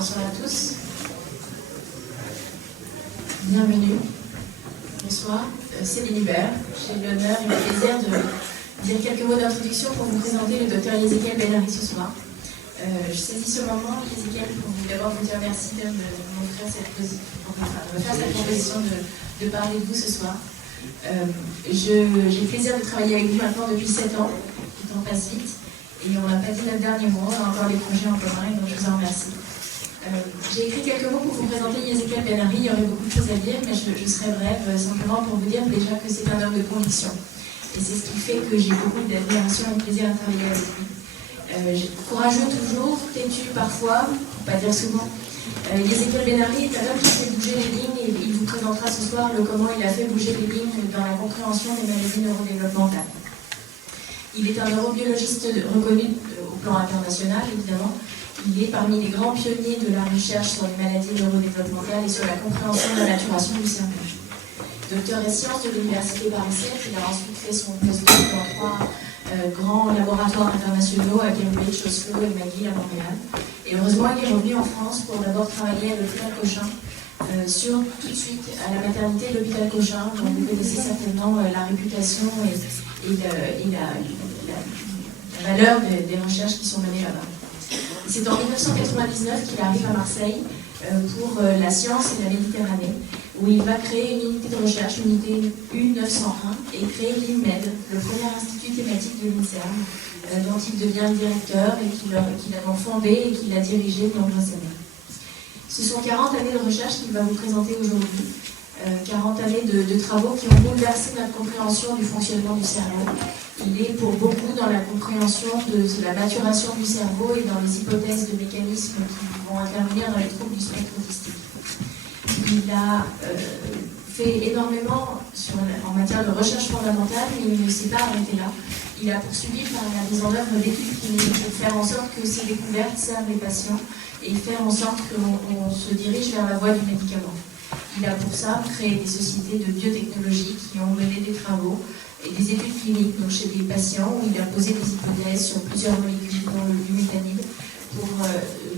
Bonsoir à tous. Bienvenue. Bonsoir. Céline Hubert. J'ai l'honneur et le plaisir de dire quelques mots d'introduction pour vous présenter le docteur Yézéchiel Ben-Ari ce soir. Je saisis ce moment, Yézéchiel, pour d'abord vous dire merci de m'offrir cette proposition de parler de vous ce soir. J'ai le plaisir de travailler avec vous maintenant depuis 7 ans. Le temps passe vite. Et on n'a pas dit le dernier mot, on a encore des projets en commun et donc je vous en remercie. J'ai écrit quelques mots pour vous présenter Yézéchiel Ben-Ari, il y aurait beaucoup de choses à dire, mais je serai brève, simplement pour vous dire déjà que c'est un homme de conviction. Et c'est ce qui fait que j'ai beaucoup d'admiration et de plaisir à travailler avec lui. Courageux toujours, têtu parfois, pour pas dire souvent. Yézéchiel Ben-Ari est un homme qui fait bouger les lignes et il vous présentera ce soir comment il a fait bouger les lignes dans la compréhension des maladies neurodéveloppementales. Il est un neurobiologiste reconnu au plan international, évidemment. Il est parmi les grands pionniers de la recherche sur les maladies neurodéveloppementales et sur la compréhension de la maturation du cerveau. Docteur des sciences de l'Université Paris-Sèvres, il a ensuite fait son postdoc dans 3 grands laboratoires internationaux à Cambridge, Oslo et McGill à Montréal. Et heureusement, il est revenu en France pour d'abord travailler à l'hôpital Cochin, sur tout de suite à la maternité de l'hôpital Cochin, dont vous connaissez certainement la réputation et la valeur des recherches qui sont menées là-bas. C'est en 1999 qu'il arrive à Marseille pour la science et la Méditerranée, où il va créer une unité de recherche, l'unité U901, et créer l'INMED, le premier institut thématique de l'INSERM, dont il devient le directeur et qu'il a donc fondé et qu'il a dirigé de nombreuses années. Ce sont 40 années de recherche qu'il va vous présenter aujourd'hui. 40 années de travaux qui ont bouleversé notre compréhension du fonctionnement du cerveau. Il est pour beaucoup dans la compréhension de la maturation du cerveau et dans les hypothèses de mécanismes qui vont intervenir dans les troubles du spectre autistique. Il a fait énormément en matière de recherche fondamentale, mais il ne s'est pas arrêté là. Il a poursuivi par la mise en œuvre d'études cliniques pour faire en sorte que ces découvertes servent les patients et faire en sorte qu'on se dirige vers la voie du médicament. Il a pour ça créé des sociétés de biotechnologie qui ont mené des travaux et des études cliniques donc chez des patients où il a posé des hypothèses sur plusieurs molécules, dont le bumetanide, pour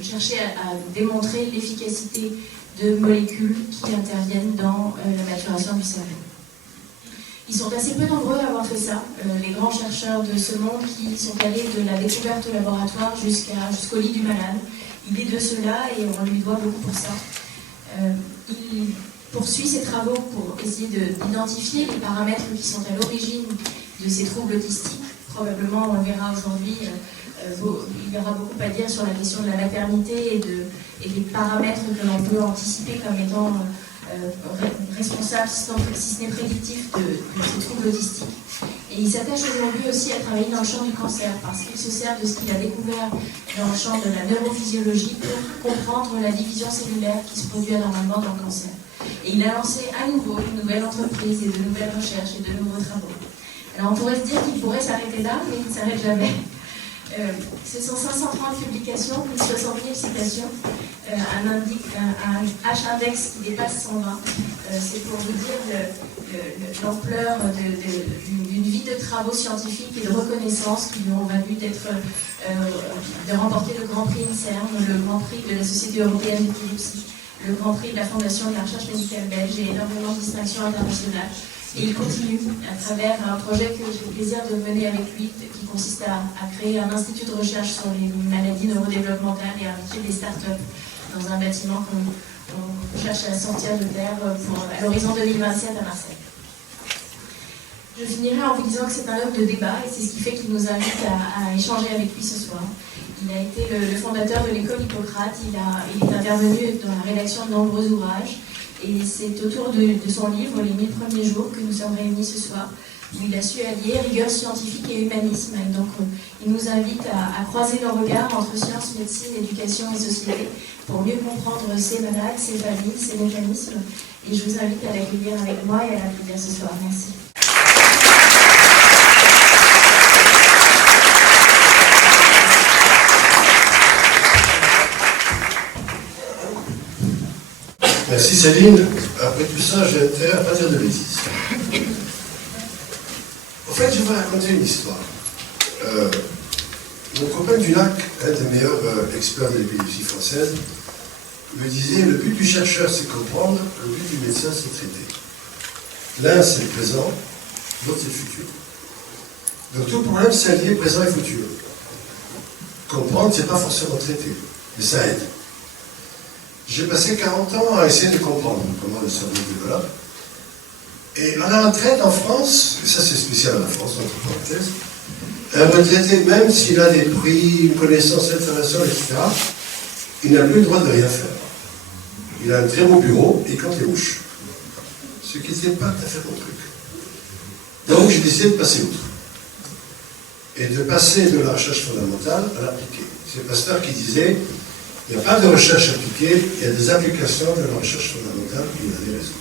chercher à démontrer l'efficacité de molécules qui interviennent dans la maturation du cerveau. Ils sont assez peu nombreux à avoir fait ça, les grands chercheurs de ce monde qui sont allés de la découverte au laboratoire jusqu'au lit du malade. Il est de ceux-là et on lui doit beaucoup pour ça. Il poursuit ses travaux pour essayer d'identifier les paramètres qui sont à l'origine de ces troubles autistiques. Probablement, on le verra aujourd'hui, il y aura beaucoup à dire sur la question de la maternité et des paramètres que l'on peut anticiper comme étant responsables, si ce n'est prédictifs, de ces troubles autistiques. Et il s'attache aujourd'hui aussi à travailler dans le champ du cancer, parce qu'il se sert de ce qu'il a découvert dans le champ de la neurophysiologie pour comprendre la division cellulaire qui se produit anormalement dans le cancer. Et il a lancé à nouveau une nouvelle entreprise et de nouvelles recherches et de nouveaux travaux. Alors on pourrait se dire qu'il pourrait s'arrêter là, mais il ne s'arrête jamais. Ce sont 530 publications, plus de 60 000 citations, un H-index qui dépasse 120. C'est pour vous dire l'ampleur d'une vie de travaux scientifiques et de reconnaissance qui lui ont valu de remporter le Grand Prix INSERM, le Grand Prix de la Société européenne d'épilepsie, le Grand Prix de la Fondation de la recherche médicale belge et énormément de distinctions internationales. Et il continue à travers un projet que j'ai le plaisir de mener avec lui, qui consiste à créer un institut de recherche sur les maladies neurodéveloppementales et à inviter des startups dans un bâtiment qu'on cherche à sortir de terre à l'horizon 2027 à Marseille. Je finirai en vous disant que c'est un homme de débat et c'est ce qui fait qu'il nous invite à échanger avec lui ce soir. Il a été le fondateur de l'école Hippocrate, il est intervenu dans la rédaction de nombreux ouvrages. Et c'est autour de son livre, Les 1000 premiers jours, que nous sommes réunis ce soir, où il a su allier rigueur scientifique et humanisme. Et donc, il nous invite à croiser nos regards entre sciences, médecine, éducation et société pour mieux comprendre ces malades, ces familles, ces mécanismes. Et je vous invite à l'accueillir avec moi et à l'applaudir ce soir. Merci. Merci Céline. Après tout ça, j'ai intérêt à pas dire de bêtises. En fait, je vais raconter une histoire. Mon copain Dunac, un des meilleurs experts de l'épilepsie française, me disait, le but du chercheur, c'est comprendre, le but du médecin, c'est traiter. L'un, c'est le présent, l'autre, c'est le futur. Donc tout le problème, c'est lié présent et futur. Comprendre, c'est pas forcément traiter, mais ça aide. J'ai passé 40 ans à essayer de comprendre comment le cerveau développe. Et à la retraite, en France, et ça c'est spécial à la France, entre parenthèses, un retraité, même s'il a des prix, une connaissance internationale, etc., il n'a plus le droit de rien faire. Il a un très beau bureau et il compte les mouches. Ce qui n'était pas tout à fait mon truc. Donc j'ai décidé de passer outre. Et de passer de la recherche fondamentale à l'appliquée. C'est Pasteur qui disait, il n'y a pas de recherche appliquée, il y a des applications de la recherche fondamentale, et il avait raison.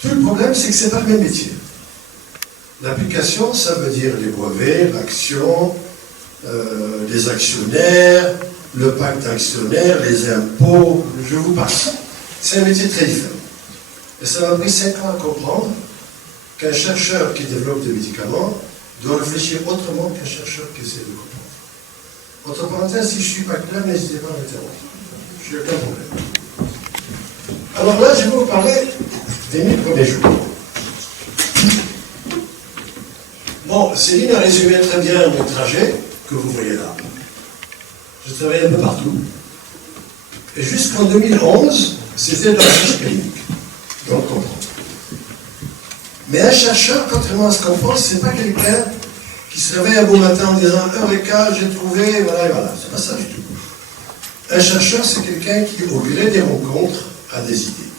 Tout le problème, c'est que ce n'est pas le même métier. L'application, ça veut dire les brevets, l'action, les actionnaires, le pacte d'actionnaires, les impôts, je vous passe. C'est un métier très différent. Et ça m'a pris 5 ans à comprendre qu'un chercheur qui développe des médicaments doit réfléchir autrement qu'un chercheur qui essaie de comprendre. Entre parenthèses, si je ne suis pas clair, n'hésitez pas à m'interrompre. Je n'ai aucun problème. Alors là, je vais vous parler des 1000 premiers jours. Bon, Céline a résumé très bien mon trajet que vous voyez là. Je travaillais un peu partout. Et jusqu'en 2011, c'était de la recherche clinique. Donc, comprendre. Mais un chercheur, contrairement à ce qu'on pense, c'est pas quelqu'un qui se réveille un beau matin en disant « Eureka, j'ai trouvé, voilà et voilà ». C'est pas ça du tout. Un chercheur, c'est quelqu'un qui, au gré des rencontres, a des idées.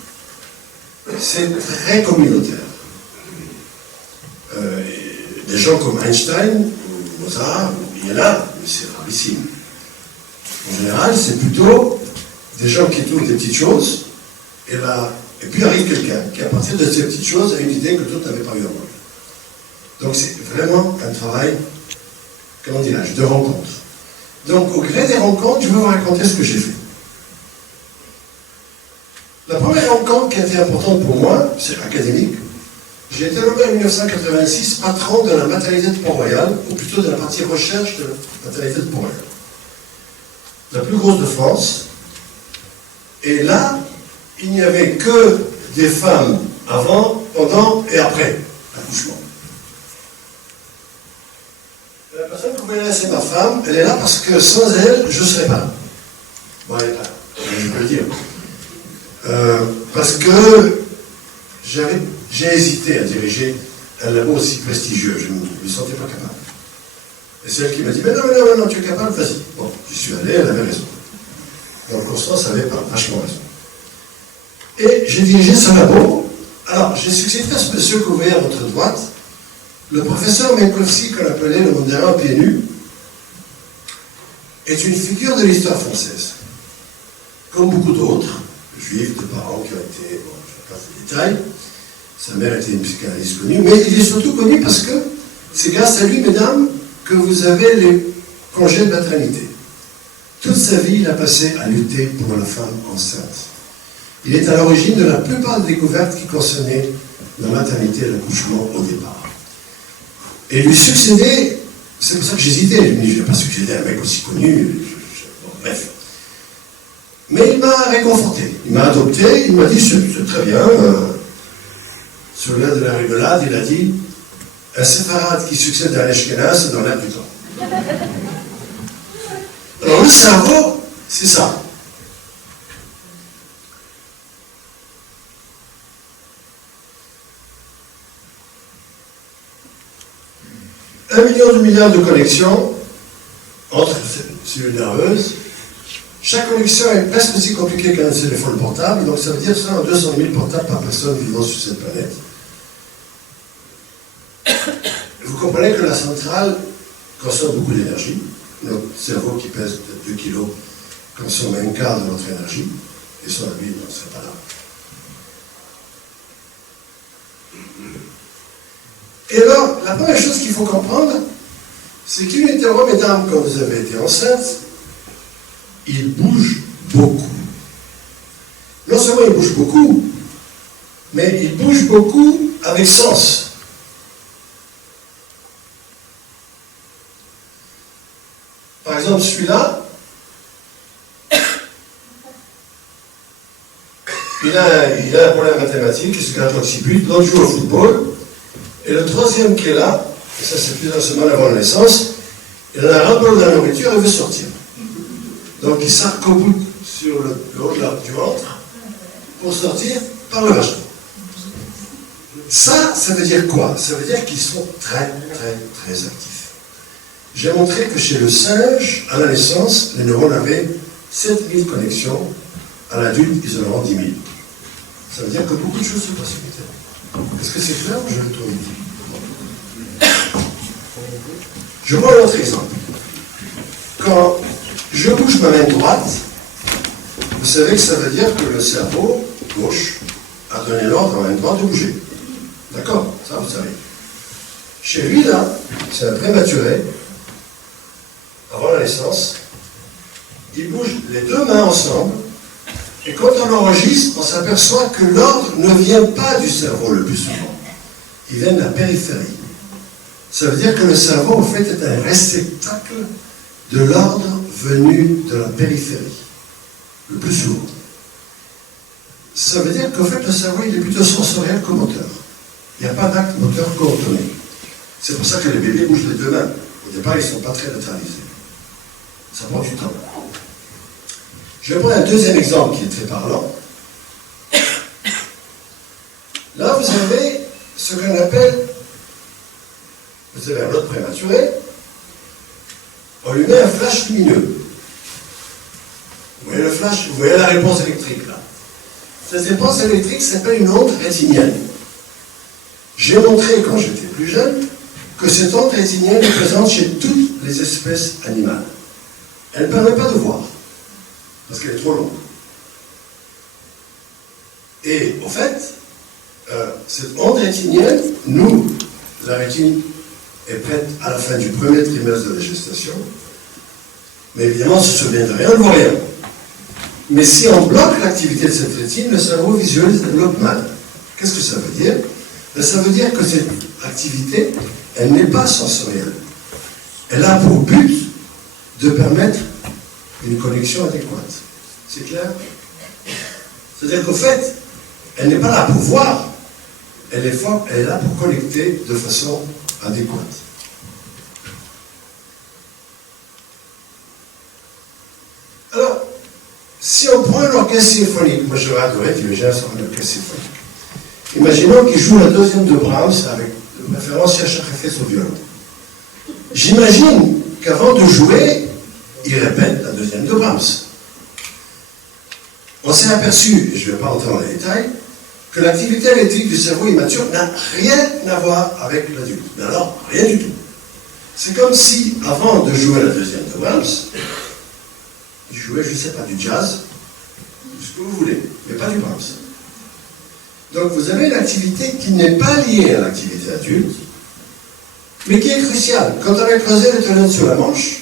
C'est très communautaire. Des gens comme Einstein, ou Mozart, il y en a, mais c'est rarissime. En général, c'est plutôt des gens qui trouvent des petites choses, et puis arrive quelqu'un qui, à partir de ces petites choses, a une idée que d'autres n'avaient pas eu avant. Donc c'est vraiment un travail, comment dirais-je, de rencontre. Donc au gré des rencontres, je vais vous raconter ce que j'ai fait. La première rencontre qui a été importante pour moi, c'est académique. J'ai été nommé en 1986 patron de la maternité de Port-Royal, ou plutôt de la partie recherche de la maternité de Port-Royal. La plus grosse de France. Et là, il n'y avait que des femmes avant, pendant et après l'accouchement. La personne que vous voyez là, c'est ma femme. Elle est là parce que sans elle, je ne serais pas là. Bon, elle est là, je peux le dire. Parce que j'ai hésité à diriger un labo aussi prestigieux. Je ne me sentais pas capable. Et c'est elle qui m'a dit, mais non, tu es capable, vas-y. Bon, j'y suis allé, elle avait raison. Donc Constance avait vachement raison. Et j'ai dirigé ce labo. Alors, j'ai succédé à ce monsieur que vous voyez à votre droite, le professeur Menkovski, qu'on appelait le Mandarin pieds nus, est une figure de l'histoire française. Comme beaucoup d'autres, juifs, de parents qui ont été, bon, je ne vais pas faire les détails, sa mère était une psychanalyste connue, mais il est surtout connu parce que c'est grâce à lui, mesdames, que vous avez les congés de maternité. Toute sa vie, il a passé à lutter pour la femme enceinte. Il est à l'origine de la plupart des découvertes qui concernaient la maternité et l'accouchement au départ. Et lui succéder, c'est pour ça que j'hésitais. Je ne vais pas succéder à un mec aussi connu. Bon, bref. Mais il m'a réconforté. Il m'a adopté. Il m'a dit, c'est très bien. Sur l'air de la rigolade, il a dit, un séfarade qui succède à un Ashkenaz, c'est dans l'air du temps. Alors le cerveau, c'est ça. Un million de milliards de connexions entre cellules nerveuses. Chaque connexion est presque aussi compliquée qu'un téléphone portable, donc ça veut dire 100 à 200 000 portables par personne vivant sur cette planète. Vous comprenez que la centrale consomme beaucoup d'énergie. Notre cerveau qui pèse peut-être 2 kilos consomme un quart de notre énergie, et sans lui, on ne serait pas là. Et alors, la première chose qu'il faut comprendre, c'est qu'une hétéro, mesdames, quand vous avez été enceinte, il bouge beaucoup. Non seulement il bouge beaucoup, mais il bouge beaucoup avec sens. Par exemple, celui-là, il a un problème mathématique, il se gratte l'occiput, l'autre joue au football, et le troisième qui est là, et ça c'est plusieurs semaines avant la naissance, il en a un peu de la nourriture et veut sortir. Donc il s'arc-boute sur le haut du ventre pour sortir par le vagin. Ça veut dire quoi? Ça veut dire qu'ils sont très, très, très actifs. J'ai montré que chez le singe, à la naissance, les neurones avaient 7000 connexions. À l'adulte, ils en auront 10 000. Ça veut dire que beaucoup de choses se passent vite. Est-ce que c'est clair ou je le tourne? Je prends un autre exemple. Quand je bouge ma main droite, vous savez que ça veut dire que le cerveau gauche a donné l'ordre à la main droite de bouger. D'accord? Ça, vous savez. Chez lui, là, c'est un prématuré, avant la naissance, il bouge les deux mains ensemble, et quand on enregistre, on s'aperçoit que l'ordre ne vient pas du cerveau le plus souvent. Il vient de la périphérie. Ça veut dire que le cerveau, en fait, est un réceptacle de l'ordre venu de la périphérie, le plus souvent. Ça veut dire qu'en fait, le cerveau, il est plutôt sensoriel que moteur. Il n'y a pas d'acte moteur coordonné. C'est pour ça que les bébés bougent les deux mains. Au départ, ils ne sont pas très neutralisés. Ça prend du temps. Je vais prendre un deuxième exemple qui est très parlant. Là, vous avez ce qu'on appelle, vous avez un autre prématuré, on lui met un flash lumineux. Vous voyez le flash, vous voyez la réponse électrique là. Cette réponse électrique s'appelle une onde rétinienne. J'ai montré quand j'étais plus jeune que cette onde rétinienne est présente chez toutes les espèces animales. Elle ne permet pas de voir, parce qu'elle est trop longue. Et au fait, cette onde rétinienne, nous, la rétine est prête à la fin du premier trimestre de la gestation, mais évidemment, on ne se souvient de rien, on ne voit rien. Mais si on bloque l'activité de cette rétine, le cerveau visuel se développe mal. Qu'est-ce que ça veut dire? Ça veut dire que cette activité, elle n'est pas sensorielle. Elle a pour but de permettre une connexion adéquate. C'est clair? C'est-à-dire qu'au fait, elle n'est pas là pour voir, elle est là pour connecter de façon adéquate. Alors, si on prend un orchestre symphonique, moi j'aurais adoré diriger un orchestre symphonique. Imaginons qu'il joue la deuxième de Brahms avec de préférence Cherchafès au violon. J'imagine qu'avant de jouer, il répète la deuxième de Brahms. On s'est aperçu, et je ne vais pas entrer dans les détails, que l'activité électrique du cerveau immature n'a rien à voir avec l'adulte. Mais alors, rien du tout. C'est comme si, avant de jouer la deuxième de Brahms, il jouait, je ne sais pas, du jazz, ce que vous voulez, mais pas du Brahms. Donc vous avez une activité qui n'est pas liée à l'activité adulte, mais qui est cruciale. Quand on a creusé le tunnel sur la Manche,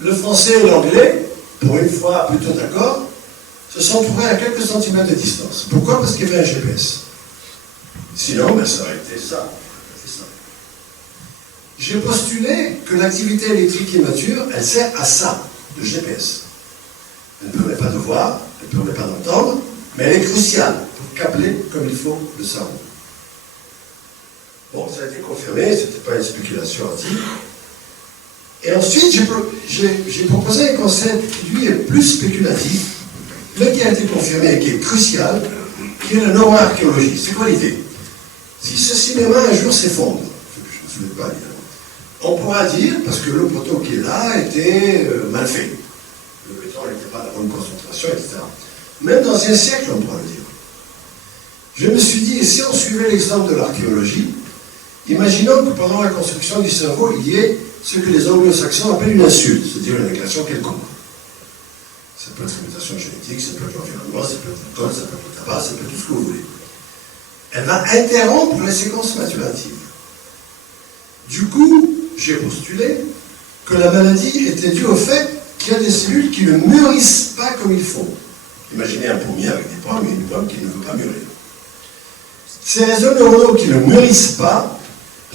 le français et l'anglais, pour une fois plutôt d'accord, se sont trouvés à quelques centimètres de distance. Pourquoi? Parce qu'il y avait un GPS. Sinon, ben, ça aurait été ça. J'ai postulé que l'activité électrique immature, elle sert à ça, le GPS. Elle ne permet pas de voir, elle ne permet pas d'entendre, mais elle est cruciale pour câbler comme il faut le cerveau. Bon, ça a été confirmé, ce n'était pas une spéculation hâtive. Et ensuite, j'ai proposé un concept qui, lui, est plus spéculatif, mais qui a été confirmé et qui est crucial, qui est la neuroarchéologie. C'est quoi l'idée? Si ce cinéma un jour s'effondre, ce que je ne souhaite pas dire, on pourra dire, parce que le poteau qui est là était mal fait. Le béton n'était pas à la bonne concentration, etc. Même dans un siècle, on pourra le dire. Je me suis dit, et si on suivait l'exemple de l'archéologie, imaginons que pendant la construction du cerveau, il y ait ce que les anglo-saxons appellent une insulte, c'est-à-dire une agression quelconque. Ça peut être une mutation génétique, ça peut être l'environnement, ça peut être l'alcool, ça peut être le tabac, ça peut être tout ce que vous voulez. Elle va interrompre les séquences maturatives. Du coup, j'ai postulé que la maladie était due au fait qu'il y a des cellules qui ne mûrissent pas comme il faut. Imaginez un pommier avec des pommes et une pomme qui ne veut pas mûrir. Ces réseaux neuronaux qui ne mûrissent pas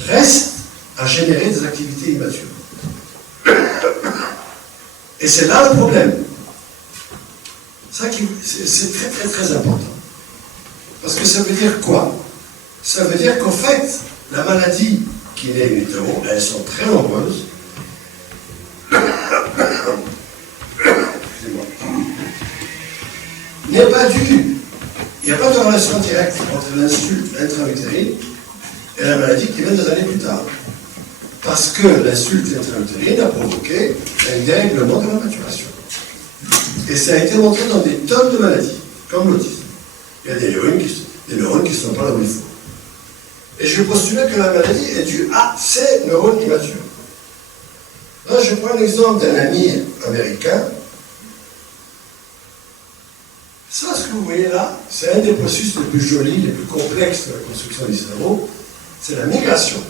restent à générer des activités immatures. Et c'est là le problème. C'est très très très important. Parce que ça veut dire quoi? Ça veut dire qu'en fait, la maladie qui naît in utero, elles sont très nombreuses. Excusez-moi. N'est pas due. Il n'y a pas de relation directe entre l'insulte intra-utérine et la maladie qui vient des années plus tard. Parce que l'insulte intra-utérine a provoqué un dérèglement de la maturation. Et ça a été montré dans des tonnes de maladies, comme l'autisme. Il y a des neurones qui ne sont pas là où il faut. Et je postulais que la maladie est due à ces neurones immatures. Là, je prends l'exemple d'un ami américain. Ça, ce que vous voyez là, c'est un des processus les plus jolis, les plus complexes de la construction du cerveau. C'est la migration.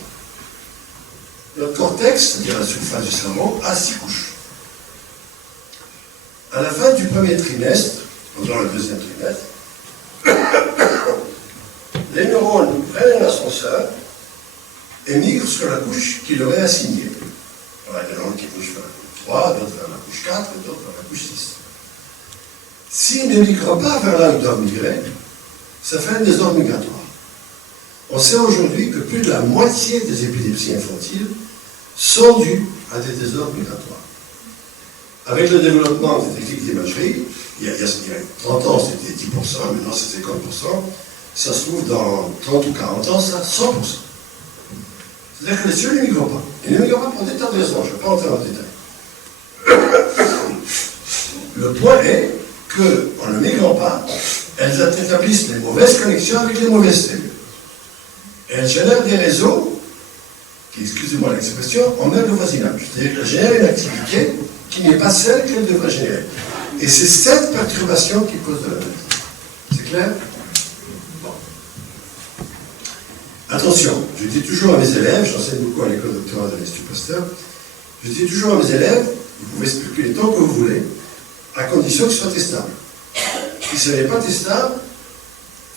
Notre cortex, c'est-à-dire la surface du cerveau, a 6 couches. À la fin du premier trimestre, pendant le deuxième trimestre, les neurones prennent un ascenseur et migrent sur la couche qui leur est assignée. Il y a des neurones qui bougent vers la couche 3, d'autres vers la couche 4, et d'autres vers la couche 6. S'ils ne migrent pas vers là où ils doivent migrer, ça fait un désordre migratoire. On sait aujourd'hui que plus de la moitié des épilepsies infantiles sont dues à des désordres migratoires. Avec le développement des techniques d'imagerie, il y a 30 ans c'était 10%, maintenant c'est 50%, ça se trouve dans 30 ou 40 ans, ça 100%. C'est-à-dire que les cieux ne migrent pas. Ils ne migrent pas pour des tas de raisons, je ne vais pas entrer dans le détail. Le point est qu'en ne migrant pas, elles établissent les mauvaises connexions avec les mauvaises cellules. Et elles génèrent des réseaux qui, excusez-moi l'expression, emmènent le voisinage. C'est-à-dire qu'elles génèrent une activité qui n'est pas celle qu'elles devraient générer. Et c'est cette perturbation qui cause de la maladie. C'est clair? Bon. Attention, je dis toujours à mes élèves, j'enseigne beaucoup à l'école doctorale de l'Institut Pasteur, je dis toujours à mes élèves, vous pouvez spéculer tant que vous voulez, à condition que ce soit testable. Si ce n'est pas testable,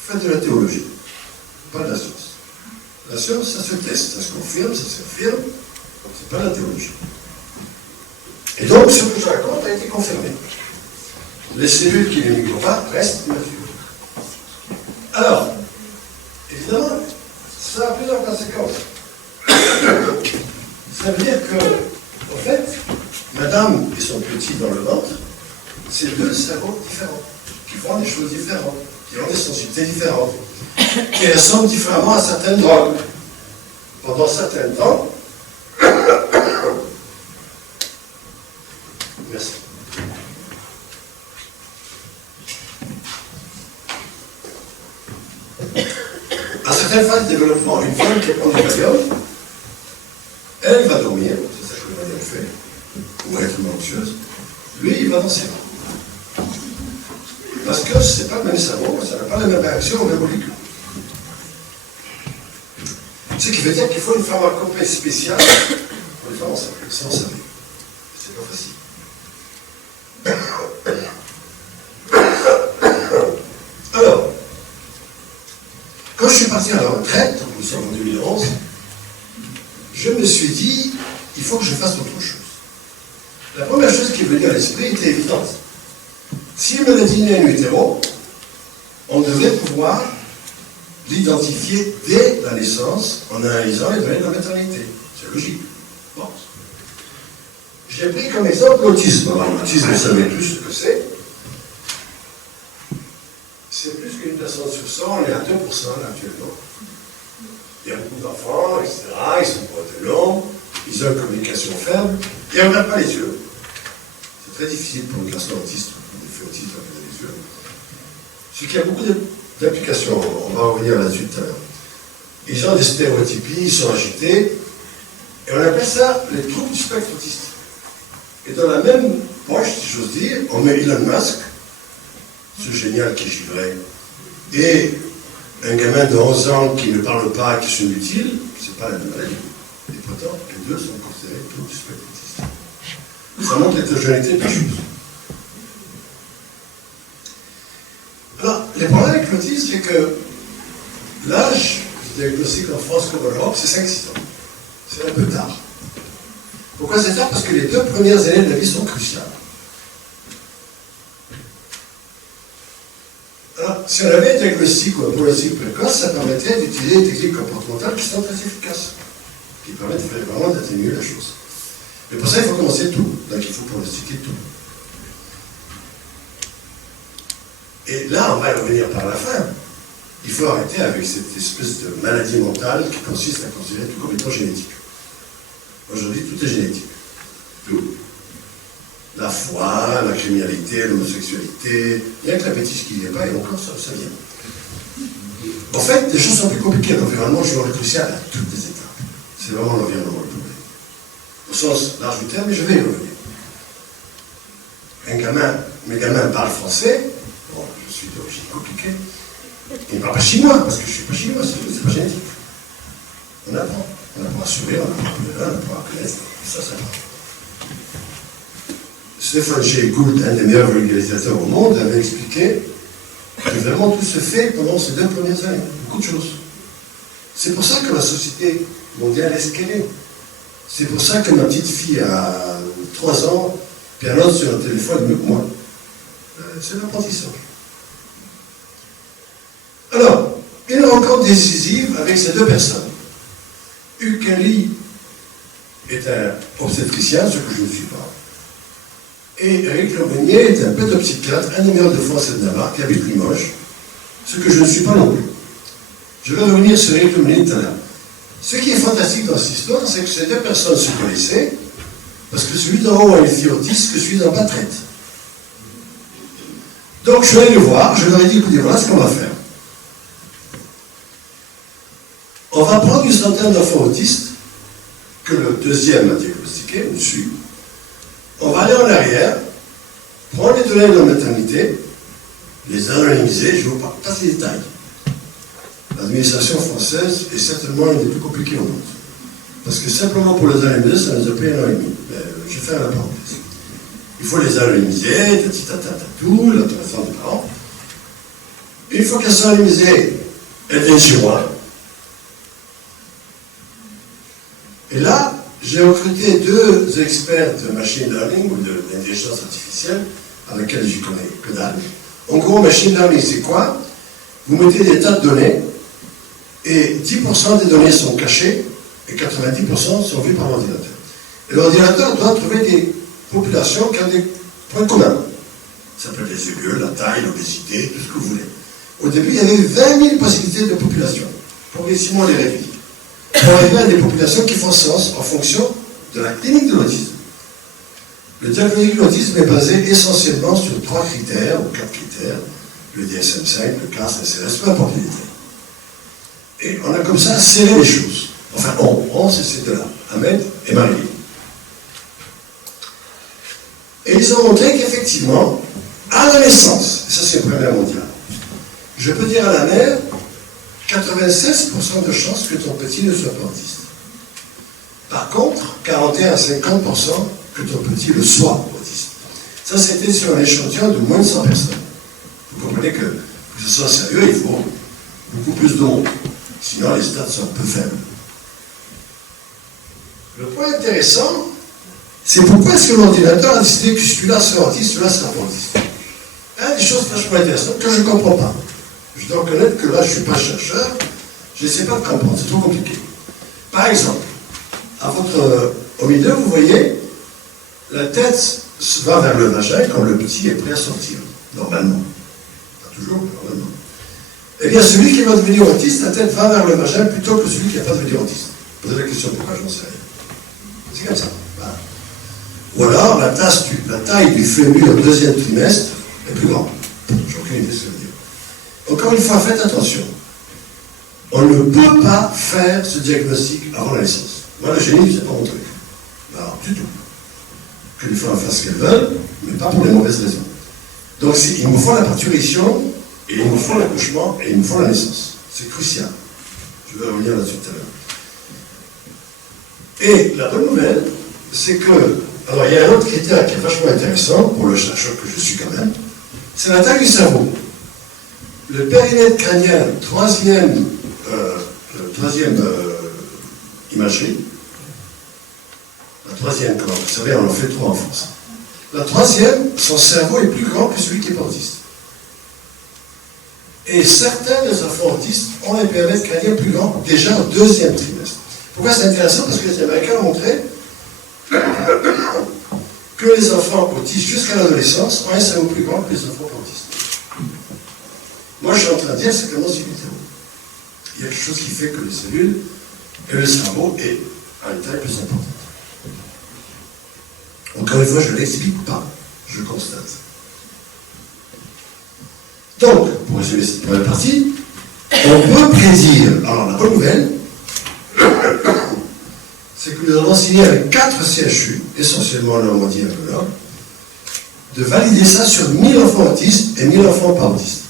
faites de la théologie, pas de la science. La science, ça se teste, ça se confirme, ça s'affirme, c'est pas la théologie. Et donc, ce que je raconte a été confirmé. Les cellules qui ne migrent pas restent immatures. Alors, évidemment, ça a plusieurs conséquences. Ça veut dire que, en fait, madame et son petit dans le ventre, c'est deux cerveaux différents, qui font des choses différentes, qui ont des sensibilités différentes, qui ressemblent différemment à certaines drogues. Pendant certains temps, merci. À certaines phases de développement, une femme qui prend du Valium, elle va dormir, c'est ça que le Valium fait, ou être anxieuse, lui, il va dans ses bras. Parce que ce n'est pas le même cerveau, ça n'a pas la même réaction aux mêmes molécules. Ce qui veut dire qu'il faut une pharmacopée spéciale pour les femmes sans savoir. C'est pas facile. Alors, quand je suis parti à la retraite, nous sommes en 2011, je me suis dit, il faut que je fasse autre chose. La première chose qui est venue à l'esprit était évidente. Si une maladie naît in utero, on devrait pouvoir l'identifier dès la naissance en analysant les données de la maternité. C'est logique. Bon. J'ai pris comme exemple l'autisme. Alors, l'autisme, vous savez tous ce que c'est. C'est plus qu'une personne sur 100, on est à 2% là, actuellement. Il y a beaucoup d'enfants, etc. Ils sont pas autonomes, ils ont une communication faible, et on n'a pas les yeux. C'est très difficile pour une garçon autiste, pour des filles autistes, on a les yeux. Ce qui a beaucoup d'applications, on va revenir là-dessus tout à l'heure. Ils ont des stéréotypies, ils sont agités, et on appelle ça les troubles du spectre autistique. Et dans la même poche, si j'ose dire, on met Elon Musk, ce génial qui est givré, et un gamin de 11 ans qui ne parle pas, qui est inutile, c'est pas la même maladie. Et pourtant, les deux sont considérés troubles du spectre autistique. Ça montre l'hétérogénéité des choses. Alors, les problèmes avec l'autisme, c'est que l'âge du diagnostic en France comme en Europe, c'est 5-6 ans. C'est un peu tard. Pourquoi c'est tard? Parce que les 2 premières années de la vie sont cruciales. Alors, si on avait un diagnostic ou un pronostic précoce, ça permettrait d'utiliser des techniques comportementales qui sont très efficaces, qui permettent vraiment d'atténuer la chose. Mais pour ça, il faut commencer tout. Donc, il faut pronostiquer tout. Et là, on va y revenir par la fin. Il faut arrêter avec cette espèce de maladie mentale qui consiste à considérer tout comme étant génétique. Aujourd'hui, tout est génétique. Tout. La foi, la criminalité, l'homosexualité, rien que la bêtise qui n'y est pas, et encore ça vient. En fait, les choses sont plus compliquées. L'environnement joue un rôle crucial à toutes les étapes. C'est vraiment l'environnement le problème. Au sens large du terme, mais je vais y revenir. Mes gamins parlent français. Bon, je suis d'origine compliquée. Ils ne parlent pas chinois, parce que je ne suis pas chinois, c'est pas génétique. On apprend. On apprend à sourire, on apprend à pleurer, on apprend à connaître. Ça va. Stéphane Jay Gould, un des meilleurs vulgarisateurs au monde, avait expliqué que vraiment tout se fait pendant ces 2 premières années. Beaucoup de choses. C'est pour ça que la société mondiale est ce qu'elle est. C'est pour ça que ma petite fille a 3 ans, puis elle note sur un téléphone mieux que moi. C'est l'apprentissage. Alors, une rencontre décisive avec ces 2 personnes. Hugh Kelly est un obstétricien, ce que je ne suis pas. Et Eric Lambenier est un pédopsychiatre, un des meilleurs de France et de Navarre, qui habite Limoges, ce que je ne suis pas non plus. Je vais revenir sur Eric Lambenier tout à l'heure. Ce qui est fantastique dans cette histoire, c'est que ces 2 personnes se connaissaient, parce que celui d'en haut a une fille autiste, que celui d'en bas traite. Donc je suis allé le voir, je leur ai dit, écoutez, voilà ce qu'on va faire. On va prendre une centaine d'enfants autistes, que le deuxième a diagnostiqué, au-dessus. On va aller en arrière, prendre les données de la maternité, les anonymiser, je ne vous parle pas des détails. L'administration française est certainement une des plus compliquées au monde. Parce que simplement pour les anonymiser, ça nous a pris 1 an et demi. Je fais la parenthèse. Il faut les anonymiser, tout, l'autorisation des parents. Une fois qu'elles sont anonymisées, elles viennent chez moi. Et là, j'ai recruté 2 experts de machine learning ou d'intelligence artificielle, à laquelle j'y connais que dalle. En gros, machine learning, c'est quoi? Vous mettez des tas de données, et 10% des données sont cachées, et 90% sont vues par l'ordinateur. Et l'ordinateur doit trouver des populations qui ont des points communs. Ça peut être les yeux, la taille, l'obésité, tout ce que vous voulez. Au début, il y avait 20 000 possibilités de population. Progressivement, on les réduit. On arrive à des populations qui font sens en fonction de la clinique de l'autisme. Le diagnostic de l'autisme est basé essentiellement sur 3 critères, ou 4 critères, le DSM-5, le CAS, le CRS, peu importe les détails. Et on a comme ça serré les choses. Enfin, on, c'est ces 2-là, Ahmed et Marie. Et ils ont montré qu'effectivement, à la naissance, et ça c'est une première mondiale, je peux dire à la mère, 96% de chances que ton petit ne soit pas autiste. Par contre, 41 à 50% que ton petit le soit autiste. Ça, c'était sur un échantillon de moins de 100 personnes. Vous comprenez que ce soit sérieux, il faut beaucoup plus de monde. Sinon, les stats sont un peu faibles. Le point intéressant, c'est pourquoi est-ce que l'ordinateur a décidé que celui-là sera autiste, celui-là sera pas autiste. Des choses vachement intéressantes que je ne comprends pas. Je dois reconnaître que là, je ne suis pas chercheur, je n'essaie pas de comprendre, c'est trop compliqué. Par exemple, au milieu, vous voyez, la tête va vers le vagin quand le petit est prêt à sortir, normalement. Pas toujours, mais normalement. Eh bien, celui qui va devenir autiste, la tête va vers le vagin plutôt que celui qui n'a pas devenir autiste. Posez la question pourquoi, j'en sais rien. C'est comme ça. Voilà. Ou alors, la taille du fémur au 2e trimestre est plus grande. J'ai aucune idée de ce que ça veut dire. Encore une fois, faites attention. On ne peut pas faire ce diagnostic avant la naissance. Moi, le génie, c'est pas mon truc. Alors, du tout. Que les femmes fassent ce qu'elles veulent, mais pas pour les mauvaises raisons. Donc, il me faut la parturition, et il me faut l'accouchement, et il me faut la naissance. C'est crucial. Je vais revenir là-dessus tout à l'heure. Et la bonne nouvelle, c'est que, alors il y a un autre critère qui est vachement intéressant, pour le chercheur que je suis quand même, c'est la taille du cerveau. Le périmètre crânien, troisième imagerie, la troisième, comme vous savez, on en fait 3 en France. La troisième, son cerveau est plus grand que celui qui est pas autiste. Et certains des enfants autistes ont un périmètre crânien plus grand déjà au deuxième trimestre. Pourquoi c'est intéressant? Parce que les Américains ont montré que les enfants autistes jusqu'à l'adolescence ont un cerveau plus grand que les enfants pas autistes. Moi, je suis en train de dire simplement c'est une vidéo. Il y a quelque chose qui fait que les cellules et le cerveau est à une taille plus importante. Encore une fois, je ne l'explique pas, je constate. Donc, pour résumer cette première partie, on peut prédire, alors la bonne nouvelle, c'est que nous avons signé avec 4 CHU, essentiellement en Normandie et à Grenoble, de valider ça sur 1000 enfants autistes et 1000 enfants pas autistes.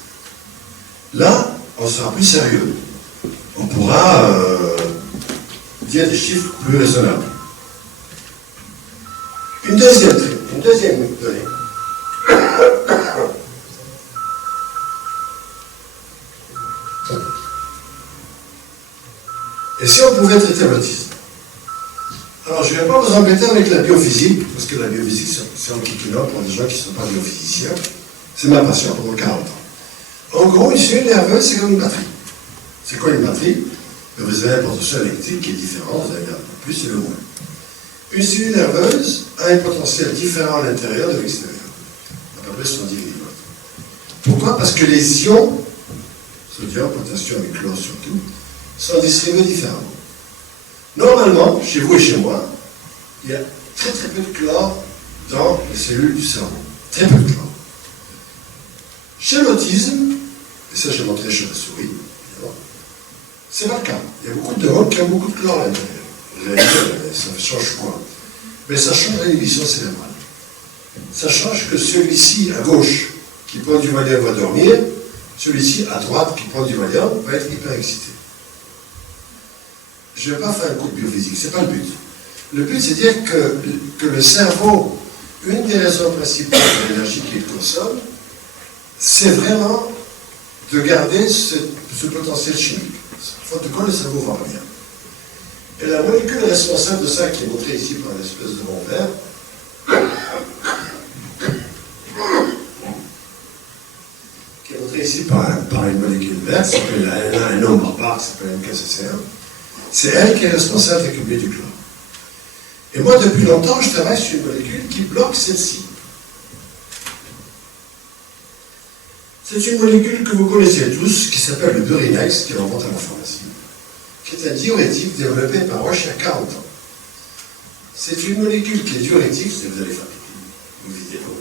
Là, on sera plus sérieux. On pourra dire des chiffres plus raisonnables. Une deuxième donnée. Et si on pouvait traiter l'autisme? Alors, je ne vais pas vous embêter avec la biophysique, parce que la biophysique, c'est un petit peu pour des gens qui ne sont pas biophysiciens. C'est ma passion pendant 40 ans. En gros, une cellule nerveuse, c'est comme une batterie. C'est quoi une batterie? Vous avez un potentiel électrique qui est différent, vous avez le plus et le moins. Une cellule nerveuse a un potentiel différent à l'intérieur de l'extérieur. À peu près 110 mV. Pourquoi? Parce que les ions, sodium, potassium et chlore surtout, sont distribués différemment. Normalement, chez vous et chez moi, il y a très très peu de chlore dans les cellules du cerveau. Très peu de chlore. Chez l'autisme, et ça j'ai montré chez la souris, évidemment, c'est pas le cas. Il y a beaucoup de drogues qui ont beaucoup de chlore à l'intérieur. Vous allez dire, ça change quoi? Mais ça change l'inhibition cérébrale. Ça change que celui-ci à gauche, qui prend du Valium, va dormir, celui-ci à droite, qui prend du Valium, va être hyper excité. Je ne vais pas faire un cours de biophysique, ce n'est pas le but. Le but, c'est de dire que le cerveau, une des raisons principales de l'énergie qu'il consomme, c'est vraiment de garder ce potentiel chimique. Faute de quoi, le cerveau va pas bien. Et la molécule responsable de ça, qui est montrée ici par une espèce de rond vert, qui est montrée ici par une molécule verte, qui s'appelle un nom barbare, qui s'appelle MKCCR, c'est elle qui est responsable d'accumuler du chlore. Et moi, depuis longtemps, je travaille sur une molécule qui bloque celle-ci. C'est une molécule que vous connaissez tous, qui s'appelle le Burinex, qui est en vente à la pharmacie, qui est un diurétique développé par Roche il y a 40 ans. C'est une molécule qui est diurétique, c'est vous allez faire pipi, vous videz l'eau,